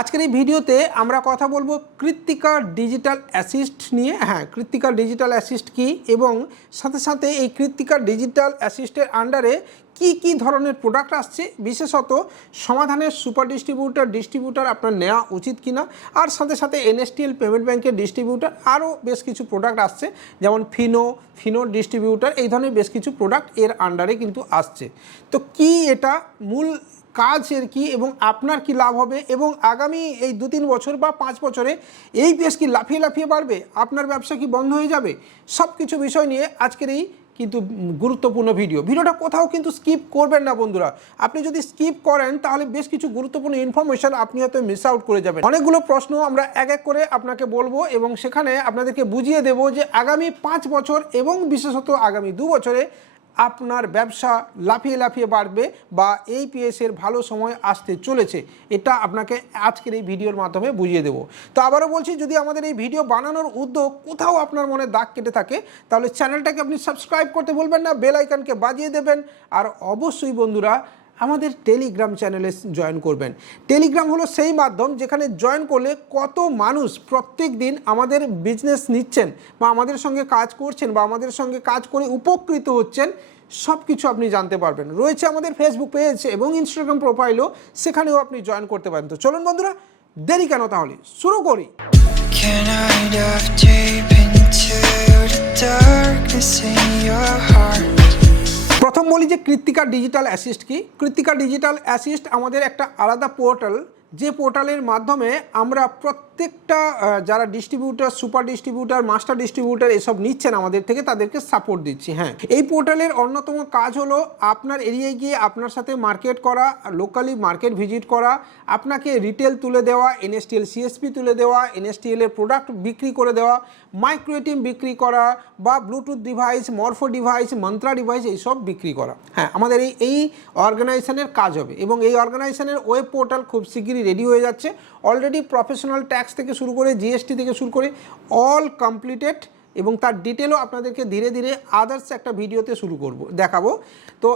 আজকের এই ভিডিওতে আমরা কথা বলব কৃত্তিকা ডিজিটাল অ্যাসিস্ট নিয়ে। হ্যাঁ কৃত্তিকা ডিজিটাল অ্যাসিস্ট কি এবং সাথে সাথে এই কৃত্তিকা ডিজিটাল অ্যাসিস্টের আন্ডারে কি কি ধরনের প্রোডাক্ট আসছে, বিশেষত সমাধানের সুপার ডিস্ট্রিবিউটার ডিস্ট্রিবিউটার আপনার নেওয়া উচিত কিনা, আর সাথে সাথে এনএসটিএল পেমেন্ট ব্যাংকের ডিস্ট্রিবিউটার আরও বেশ কিছু প্রোডাক্ট আসছে, যেমন ফিনো ফিনো ডিস্ট্রিবিউটার, এই ধরনের বেশ কিছু প্রোডাক্টের আন্ডারে কিন্তু আসছে। তো কি এটা মূল কাজের কি এবং আপনার কি লাভ হবে এবং আগামী এই দু তিন বছর বা পাঁচ বছরে এই পেস কি লাফিয়ে লাফিয়ে বাড়বে? আপনার ব্যবসা কি বন্ধ হয়ে যাবে? সব কিছু বিষয় নিয়ে আজকের এই কিন্তু গুরুত্বপূর্ণ ভিডিও। ভিডিওটা কোথাও কিন্তু স্কিপ করবেন না বন্ধুরা। আপনি যদি স্কিপ করেন, তাহলে বেশ কিছু গুরুত্বপূর্ণ ইনফরমেশন আপনি হয়তো মিস আউট করে যাবেন। অনেকগুলো প্রশ্ন আমরা এক এক করে আপনাকে বলব এবং সেখানে আপনাদেরকে বুঝিয়ে দেব যে আগামী পাঁচ বছর এবং বিশেষত আগামী দু বছরে আপনার ব্যবসা লাফিয়ে লাফিয়ে বাড়বে বা এই পিএসের ভালো সময় আসতে চলেছে। এটা আপনাকে আজকের এই ভিডিওর মাধ্যমে বুঝিয়ে দেবো। তো আবারও বলছি, যদি আমাদের এই ভিডিও বানানোর উদ্যোগ কোথাও আপনার মনে দাগ কেটে থাকে, তাহলে চ্যানেলটাকে আপনি সাবস্ক্রাইব করতে ভুলবেন না, বেল আইকনকে বাজিয়ে দেবেন। আর অবশ্যই বন্ধুরা আমাদের টেলিগ্রাম চ্যানেলে জয়েন করবেন। টেলিগ্রাম হলো সেই মাধ্যম যেখানে জয়েন করলে কত মানুষ প্রত্যেক দিন আমাদের বিজনেস নিচ্ছেন বা আমাদের সঙ্গে কাজ করছেন বা আমাদের সঙ্গে কাজ করে উপকৃত হচ্ছেন সব কিছু আপনি জানতে পারবেন। রয়েছে আমাদের ফেসবুক পেজ এবং ইনস্টাগ্রাম প্রোফাইলও সেখানেও আপনি জয়েন করতে পারেন। তো চলুন বন্ধুরা, দেরি কেন তাহলে? শুরু করি। Darkness in your heart? প্রথম বলি যে কৃত্তিকা ডিজিটাল অ্যাসিস্ট কি? কৃত্তিকা ডিজিটাল অ্যাসিস্ট আমাদের একটা আলাদা পোর্টাল যে পোর্টালের মাধ্যমে আমরা প্রত্যেকটা যারা distributor super distributor master distributor এসব নিচ্ছেন আমাদের থেকে, তাদেরকে সাপোর্ট দিচ্ছি হ্যাঁ। এই পোর্টালের অন্যতম কাজ হলো আপনার এরিয়ায় গিয়ে আপনার সাথে মার্কেট করা লোকালি মার্কেট ভিজিট করা, আপনাকে রিটেল তুলে দেওয়া এনএসটিএল সিএসপি তুলে দেওয়া এনএসটিএল এর প্রোডাক্ট বিক্রি করে দেওয়া মাইক্রোএটিএম বিক্রি করা বা Bluetooth device Morpho device Mantra device এইসব বিক্রি করা। হ্যাঁ আমাদের এই এই অর্গানাইজেশনের কাজ হবে এবং এই অর্গানাইজেশনের ওয়েব পোর্টাল খুব শিগগিরই রেডি হয়ে যাচ্ছে। অলরেডি প্রফেশনাল ট্যাক্স থেকে শুরু করে জিএসটি থেকে শুরু করে অল কমপ্লিটেড এবং তার ডিটেলও আপনাদেরকে ধীরে ধীরে আদার্স একটা ভিডিওতে শুরু করব, দেখাবো। তো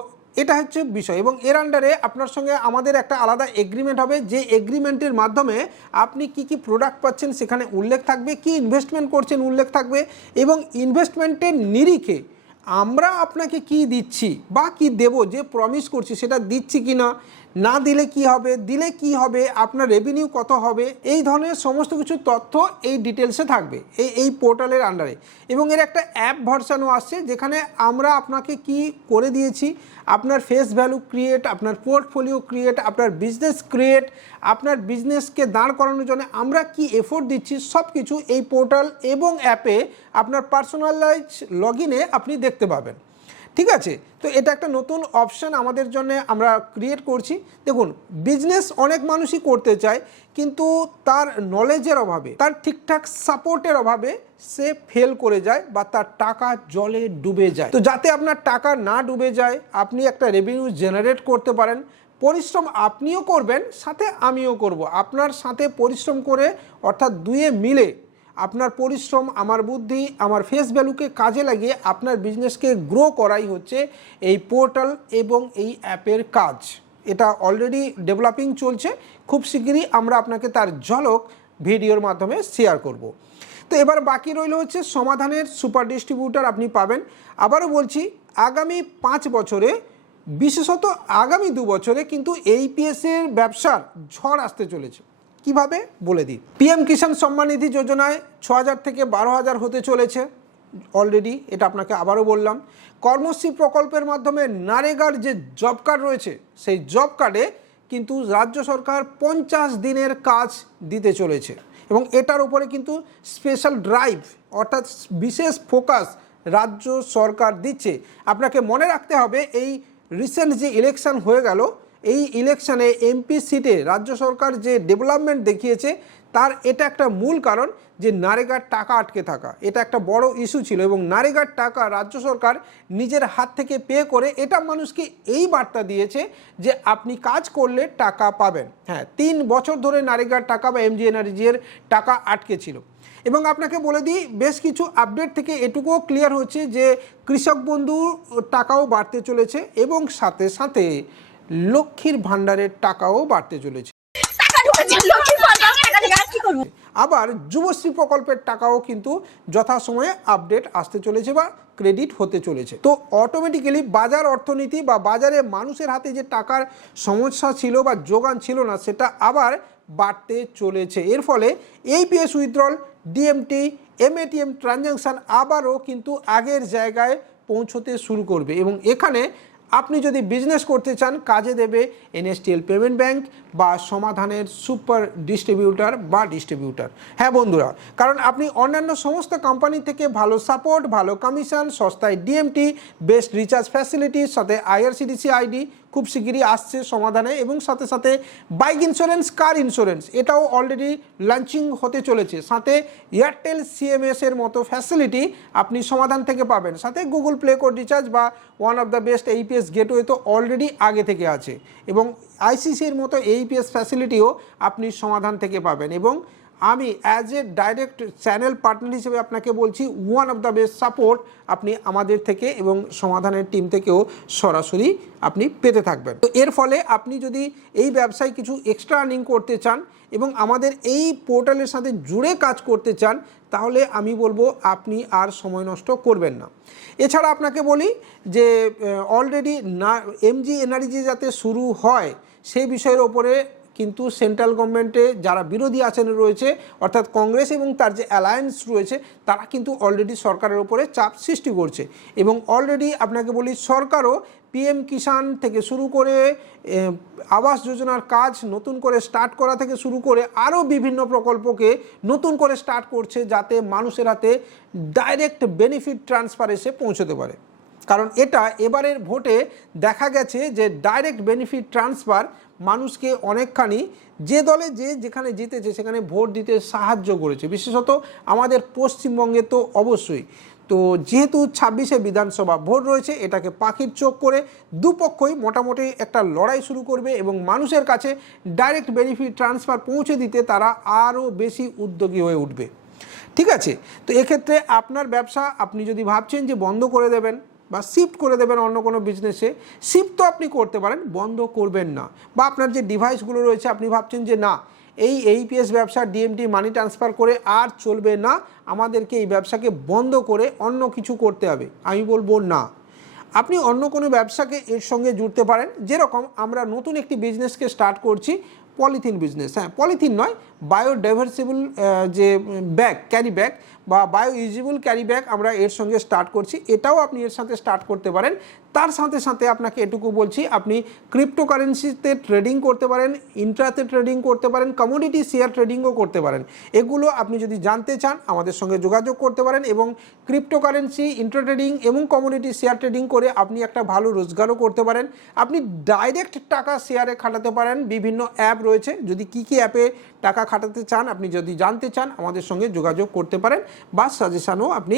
এটা হচ্ছে বিষয় এবং এর আন্ডারে আপনার সঙ্গে আমাদের একটা আলাদা এগ্রিমেন্ট হবে, যে এগ্রিমেন্টের মাধ্যমে আপনি কি কি প্রোডাক্ট পাচ্ছেন সেখানে উল্লেখ থাকবে, কি ইনভেস্টমেন্ট করছেন উল্লেখ থাকবে এবং ইনভেস্টমেন্টের নিরিখে আমরা আপনাকে কি দিচ্ছি বা কি দেব, যে প্রমিস করছি সেটা দিচ্ছি কি না না দিলে কি হবে, দিলে কি হবে, আপনার রেভিনিউ কত হবে, এই ধরনের সমস্ত কিছু তথ্য এই ডিটেলসে থাকবে, এই এই পোর্টালের আন্ডারে এবং এর একটা অ্যাপ ভার্সানও আসছে, যেখানে আমরা আপনাকে কি করে দিয়েছি, আপনার ফেস ভ্যালু ক্রিয়েট আপনার পোর্টফোলিও ক্রিয়েট আপনার বিজনেস ক্রিয়েট আপনার বিজনেসকে দাঁড় করানোর জন্য আমরা কি এফোর্ট দিচ্ছি সব কিছু এই পোর্টাল এবং অ্যাপে আপনার পার্সোনালাইজ লগ আপনি দেখতে পাবেন। ঠিক আছে? তো এটা একটা নতুন অপশন আমাদের জন্য আমরা ক্রিয়েট করছি। দেখুন বিজনেস অনেক মানুষই করতে চায়, কিন্তু তার নলেজের অভাবে, তার ঠিকঠাক সাপোর্টের অভাবে সে ফেল করে যায় বা তার টাকা জলে ডুবে যায়। তো যাতে আপনার টাকা না ডুবে যায়, আপনি একটা রেভিনিউ জেনারেট করতে পারেন। পরিশ্রম আপনিও করবেন, সাথে আমিও করব। আপনার সাথে পরিশ্রম করে, অর্থাৎ দুয়ে মিলে আপনার পরিশ্রম, আমার বুদ্ধি, আমার ফেস ভ্যালুকে কাজে লাগিয়ে আপনার বিজনেসকে গ্রো করাই হচ্ছে এই পোর্টাল এবং এই অ্যাপের কাজ। এটা অলরেডি ডেভেলপিং চলছে। খুব শিগগিরই আমরা আপনাকে তার ঝলক ভিডিওর মাধ্যমে শেয়ার করব। তো এবার বাকি রইল হচ্ছে সমাধানের সুপার ডিস্ট্রিবিউটার আপনি পাবেন। আবারও বলছি, আগামী পাঁচ বছরে, বিশেষত আগামী দু বছরে কিন্তু এই পিএসের ব্যবসার ঝড় আসতে চলেছে। কীভাবে? বলে দিই। পিএম কিষাণ সম্মান নিধি যোজনায় ছ হাজার থেকে বারো হাজার হতে চলেছে। অলরেডি এটা আপনাকে আবারও বললাম। কর্মশ্রী প্রকল্পের মাধ্যমে নারেগার যে জব কার্ড রয়েছে, সেই জব কার্ডে কিন্তু রাজ্য সরকার পঞ্চাশ দিনের কাজ দিতে চলেছে। এবং এটার উপরে কিন্তু স্পেশাল ড্রাইভ অর্থাৎ বিশেষ ফোকাস রাজ্য সরকার দিচ্ছে। আপনাকে মনে রাখতে হবে, এই রিসেন্ট যে ইলেকশন হয়ে গেল এই ইলেকশানে এমপি সিটে রাজ্য সরকার যে ডেভেলপমেন্ট দেখিয়েছে, তার এটা একটা মূল কারণ যে নারেগার টাকা আটকে থাকা। এটা একটা বড় ইস্যু ছিল এবং নারেগার টাকা রাজ্য সরকার নিজের হাত থেকে পে করে এটা মানুষকে এই বার্তা দিয়েছে যে আপনি কাজ করলে টাকা পাবেন। হ্যাঁ তিন বছর ধরে নারেগার টাকা বা এমজি এনার্জির টাকা আটকে ছিল। এবং আপনাকে বলে দিই, বেশ কিছু আপডেট থেকে এটুকুও ক্লিয়ার হচ্ছে যে কৃষক বন্ধু টাকাও বাড়তে চলেছে এবং সাথে সাথে লক্ষ্মীর ভাণ্ডারের টাকাও বাড়তে চলেছে। আবার যুবশ্রী প্রকল্পের টাকাও কিন্তু যথাসময়ে আপডেট আসতে চলেছে বা ক্রেডিট হতে চলেছে। তো অটোমেটিক্যালি বাজার অর্থনীতি বা বাজারে মানুষের হাতে যে টাকার সমস্যা ছিল বা যোগান ছিল না, সেটা আবার বাড়তে চলেছে। এর ফলে এই PS withdrawal DMT MATM transaction আবারও কিন্তু আগের জায়গায় পৌঁছতে শুরু করবে এবং এখানে আপনি যদি বিজনেস করতে চান, কাজে দেবে এনএসটিএল পেমেন্ট ব্যাংক বা সমাধানের সুপার ডিস্ট্রিবিউটার বা ডিস্ট্রিবিউটার হ্যাঁ বন্ধুরা, কারণ আপনি অন্যান্য সমস্ত কোম্পানি থেকে ভালো সাপোর্ট ভালো কমিশন সস্তায় ডিএমটি বেস্ট রিচার্জ ফ্যাসিলিটির সাথে আইআরসিডিসি আইডি খুব শিগগিরই আসছে সমাধানে এবং সাথে সাথে বাইক ইন্স্যুরেন্স কার ইন্স্যুরেন্স এটাও অলরেডি লঞ্চিং হতে চলেছে। সাথে এয়ারটেল সিএমএস এর মতো ফ্যাসিলিটি আপনি সমাধান থেকে পাবেন। সাথে গুগল প্লে কোড রিচার্জ বা one of the best AEPS gateway তো অলরেডি আগে থেকে আছে। এবং আইসিসির মতো এইপিএস ফ্যাসিলিটিও আপনি সমাধান থেকে পাবেন এবং আমি as a direct channel partner হিসেবে আপনাকে বলছি one of the best support আপনি আমাদের থেকে এবং সমাধানের টিম থেকেও সরাসরি আপনি পেতে থাকবেন। তো এর ফলে আপনি যদি এই ব্যবসায় কিছু এক্সট্রা আর্নিং করতে চান এবং আমাদের এই পোর্টালের সাথে জুড়ে কাজ করতে চান, তাহলে আমি বলব আপনি আর সময় নষ্ট করবেন না। এছাড়া আপনাকে বলি যে অলরেডি না এমজি এনআরজি যাতে শুরু হয় সেই বিষয়ের ওপরে কিন্তু সেন্ট্রাল গভর্নমেন্টে যারা বিরোধী আচরণে রয়েছে, অর্থাৎ কংগ্রেস এবং তার যে অ্যালায়েন্স রয়েছে, তারা কিন্তু অলরেডি সরকারের ওপরে চাপ সৃষ্টি করছে। এবং অলরেডি আপনাকে বলি, সরকারও পিএম কিষাণ থেকে শুরু করে আবাস যোজনার কাজ নতুন করে স্টার্ট করা থেকে শুরু করে আরও বিভিন্ন প্রকল্পকে নতুন করে স্টার্ট করছে যাতে মানুষের হাতে ডাইরেক্ট বেনিফিট ট্রান্সফার এসে পৌঁছতে পারে। কারণ এটা এবারের ভোটে দেখা গেছে যে ডাইরেক্ট বেনিফিট ট্রান্সফার মানুষকে অনেকখানি যে দলে যে যেখানে জিতেছে সেখানে ভোট দিতে সাহায্য করেছে। বিশেষত আমাদের পশ্চিমবঙ্গে তো অবশ্যই। তো যেহেতু ছাব্বিশে বিধানসভা ভোট রয়েছে, এটাকে পাখির চোখ করে দুপক্ষই মোটামুটি একটা লড়াই শুরু করবে এবং মানুষের কাছে ডাইরেক্ট বেনিফিট ট্রান্সফার পৌঁছে দিতে তারা আরও বেশি উদ্যোগী হয়ে উঠবে। ঠিক আছে? তো এক্ষেত্রে আপনার ব্যবসা, আপনি যদি ভাবছেন যে বন্ধ করে দেবেন বা শিফট করে দেবেন অন্য কোনো বিজনেসে শিফট তো আপনি করতে পারেন, বন্ধ করবেন না। বা আপনার যে ডিভাইসগুলো রয়েছে, আপনি ভাবছেন যে না, এই এইপিএস ব্যবসা ডিএমটি মানি ট্রান্সফার করে আর চলবে না, আমাদেরকে এই ব্যবসাকে বন্ধ করে অন্য কিছু করতে হবে। আমি বলব না। আপনি অন্য কোনো ব্যবসাকে এর সঙ্গে জুড়তে পারেন, যেরকম আমরা নতুন একটি বিজনেসকে স্টার্ট করছি পলিথিন বিজনেস হ্যাঁ পলিথিন নয় বায়োডাইভার্সিবল যে ব্যাগ ক্যারি ব্যাগ বা বায়ো ইউজেবল ক্যারি ব্যাগ আমরা এর সঙ্গে স্টার্ট করছি। এটাও আপনি এর সাথে স্টার্ট করতে পারেন। তার সাথে সাথে আপনাকে এটুকু বলছি, আপনি ক্রিপ্টোকারেন্সিতে ট্রেডিং করতে পারেন ইন্ট্রাতে ট্রেডিং করতে পারেন কমোডিটি শেয়ার ট্রেডিংও করতে পারেন। এগুলো আপনি যদি জানতে চান, আমাদের সঙ্গে যোগাযোগ করতে পারেন এবং ক্রিপ্টোকারেন্সি ইন্ট্রা ট্রেডিং এবং কমোডিটি শেয়ার ট্রেডিং করে আপনি একটা ভালো রোজগারও করতে পারেন। আপনি ডাইরেক্ট টাকা শেয়ারে খাটাতে পারেন, বিভিন্ন অ্যাপ রয়েছে। যদি কী কী অ্যাপে টাকা খাটাতে চান, আপনি যদি জানতে চান, আমাদের সঙ্গে যোগাযোগ করতে পারেন। বা সাজেশানও আপনি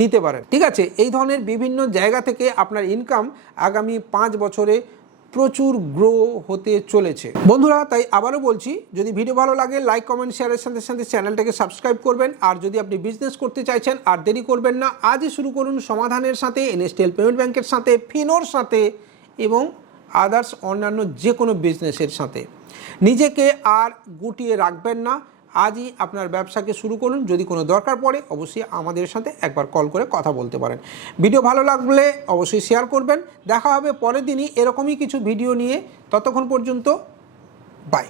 নিতে পারেন। ঠিক আছে? এই ধরনের বিভিন্ন জায়গা থেকে আপনার ইনকাম আগামী পাঁচ বছরে প্রচুর গ্রো হতে চলেছে। বন্ধুরা, তাই আবারও বলছি, যদি ভিডিও ভালো লাগে লাইক কমেন্ট শেয়ারের সাথে সাথে চ্যানেলটাকে সাবস্ক্রাইব করবেন। আর যদি আপনি বিজনেস করতে চাইছেন, আর দেরি করবেন না, আজই শুরু করুন সমাধানের সাথে এনএসটিএল পেমেন্ট ব্যাংকের সাথে ফিনোর সাথে এবং আদার্স অন্যান্য যে কোনো বিজনেসের সাথে। নিজেকে আর গুটিয়ে রাখবেন না আজই আপনার ব্যবসাকে শুরু করুন। যদি কোনো দরকার পড়ে, অবশ্যই আমাদের সাথে একবার কল করে কথা বলতে পারেন। ভিডিও ভালো লাগলে অবশ্যই শেয়ার করবেন। দেখা হবে পরের দিনই এরকমই কিছু ভিডিও নিয়ে। ততক্ষণ পর্যন্ত বাই